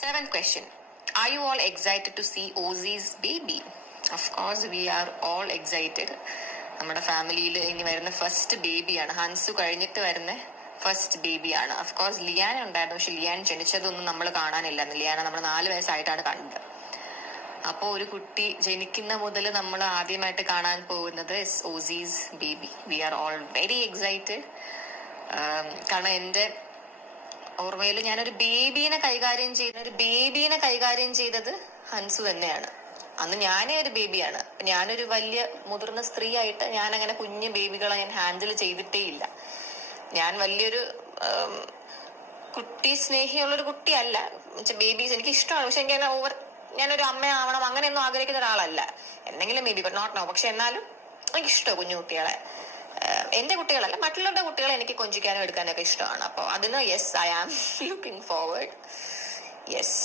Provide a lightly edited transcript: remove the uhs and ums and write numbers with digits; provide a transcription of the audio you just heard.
Seventh question. Are you all excited to see Ozzy's baby? Of course, we are all excited. നമ്മുടെ ഫാമിലിയിൽ ഇനി വരുന്ന first ബേബിയാണ്. Hansu കഴിഞ്ഞിട്ട് വരുന്ന ഫസ്റ്റ് ബേബിയാണ്. ഓഫ് കോഴ്സ് ലിയാൻ ഉണ്ടായിരുന്നു, പക്ഷെ ലിയാൻ ജനിച്ചതൊന്നും നമ്മൾ കാണാനില്ല. ലിയാനെ നമ്മൾ 4 വയസ്സായിട്ടാണ് കണ്ടത്. അപ്പോൾ ഒരു കുട്ടി ജനിക്കുന്ന മുതൽ നമ്മൾ ആദ്യമായിട്ട് കാണാൻ പോകുന്നത് Aussies baby. We are all very excited. കാരണം എൻ്റെ ഓർമ്മയിൽ ഞാനൊരു ബേബീനെ കൈകാര്യം ചെയ്തത് ഹൻസു തന്നെയാണ്. അന്ന് ഞാനേ ഒരു ബേബിയാണ്. ഞാനൊരു വലിയ മുതിർന്ന സ്ത്രീ ആയിട്ട് ഞാൻ അങ്ങനെ കുഞ്ഞു ബേബികളെ ഞാൻ ഹാൻഡിൽ ചെയ്തിട്ടേ ഇല്ല. ഞാൻ വലിയൊരു കുട്ടി സ്നേഹിയുള്ളൊരു കുട്ടിയല്ല. ബേബീസ് എനിക്ക് ഇഷ്ടമാണ്, പക്ഷെ എനിക്ക് ഞാനൊരു അമ്മയാവണം അങ്ങനെയൊന്നും ആഗ്രഹിക്കുന്ന ഒരാളല്ല. എന്തെങ്കിലും maybe but not no. പക്ഷെ എന്നാലും എനിക്കിഷ്ടമാണ് കുഞ്ഞു കുട്ടികളെ. എന്റെ കുട്ടികളല്ല, മറ്റുള്ളവരുടെ കുട്ടികളെ എനിക്ക് കൊഞ്ചിക്കാനും എടുക്കാനും ഒക്കെ ഇഷ്ടമാണ്. അപ്പോൾ അതിന് yes, I am looking forward. Yes.